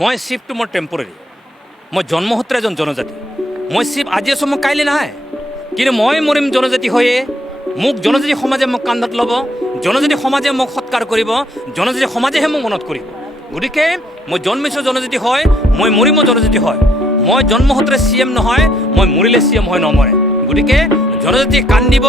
মই শিৱটো মোৰ টেম্পৰেৰী। মই জন্মসূত্ৰে এজন জনজাতি। মই শিৱ আজি আছোঁ, মই কাইলৈ নাই। কিন্তু মই মৰিম জনজাতি হৈয়ে। মোক জনজাতি সমাজে মোক কান্ধত ল'ব, জনজাতি সমাজে মোক সৎকাৰ কৰিব, জনজাতি সমাজেহে মোক মনত কৰিব। গতিকে মই জন্মিছোঁ জনজাতি হয়, মই মৰিমো জনজাতি হয়। মই জন্মসূত্ৰে CM নহয়, মই মৰিলে CM হৈ নমৰে। গতিকে জনজাতি কান্দিব,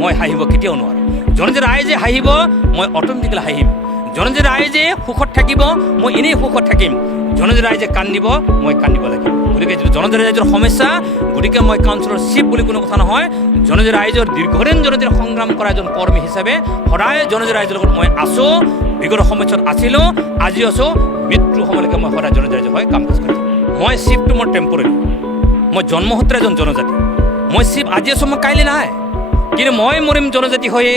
মই হাঁহিব কেতিয়াও নোৱাৰোঁ। জনজাতি ৰাইজে হাঁহিব, মই অট'মেটিকেলি হাঁহিম। জনজাতি ৰাইজে সুখত থাকিব, মই এনেই সুখত থাকিম। জনজাতি ৰাইজে কান্দিব, মই কান্দিব লাগিব। গতিকে যিটো জনজাতি ৰাইজৰ সমস্যা, গতিকে মই কাউন্সিলৰ চিফ বুলি কোনো কথা নহয়। জনজাতি ৰাইজৰ দীৰ্ঘদিন জনজাতিৰ সংগ্ৰাম কৰা এজন কৰ্মী হিচাপে সদায় জনজাতি ৰাইজৰ লগত মই আছোঁ। বিগত সময়ছোৱাত আছিলোঁ, আজি আছোঁ, মৃত্যু সময়লৈকে মই সদায় জনজাতি ৰাইজৰ হৈ কাম কাজ কৰিছোঁ। মই শিৱটো মোৰ টেম্পৰেৰী। মই জন্মসূত্ৰে এজন জনজাতি। মই শিৱ আজি আছোঁ, মই কাইলৈ নাই। কিন্তু মই মৰিম জনজাতি হৈয়ে।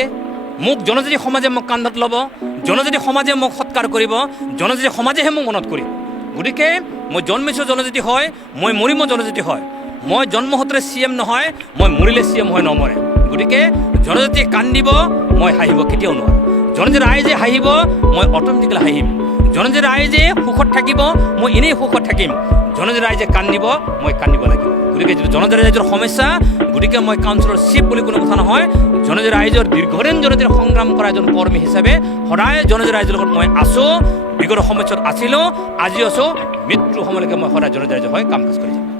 মোক জনজাতি সমাজে মোক কান্ধত ল'ব, জনজাতি সমাজে মোক সৎকাৰ কৰিব, জনজাতি সমাজেহে মোক মনত কৰিব। গতিকে মই জন্মিছোঁ জনজাতি হয়, মই মৰিমো জনজাতি হয়। মই জন্মসূত্ৰে CM নহয়, মই মৰিলে CM হৈ নমৰে। গতিকে জনজাতি কান্দিব, মই হাঁহিব কেতিয়াও নোৱাৰোঁ। জনজাতি ৰাইজে হাঁহিব, মই অট'মেটিকেলি হাঁহিম। জনজাতি ৰাইজে সুখত থাকিব, মই এনেই সুখত থাকিম। জনজাতি ৰাইজে কান্দিব, মই কান্দিব লাগিব। গতিকে যিটো জনজাতি ৰাইজৰ সমস্যা, গতিকে মই কাউন্সিলৰ চিফ বুলি কোনো কথা নহয়। জনজাতি ৰাইজৰ দীৰ্ঘদিন জনজাতিৰ সংগ্ৰাম কৰা এজন কৰ্মী হিচাপে সদায় জনজাতি ৰাইজৰ লগত মই আছোঁ। বিগত সময়ছোৱাত আছিলোঁ, আজি আছোঁ, মৃত্যু সময়লৈকে মই সদায় জনজাতি ৰাইজৰ হৈ কাম কাজ কৰিছোঁ।